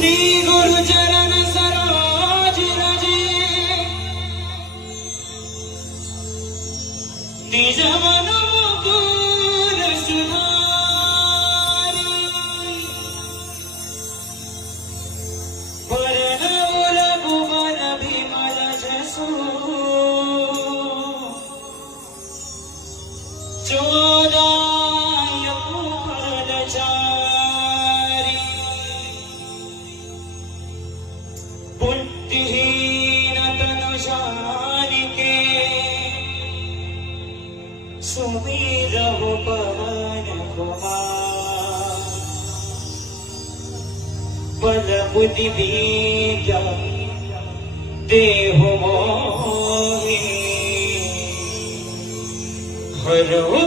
श्री गुरु चरण सरोज रजे निज मन मुकुर सुधारी वरण रघुवर विमल जसु चोदायक फलचारी बुद्धिहीन तनु जानिके सुमिरहु पवन कुमार बल बुद्धि विद्या देहु मोहि हरहु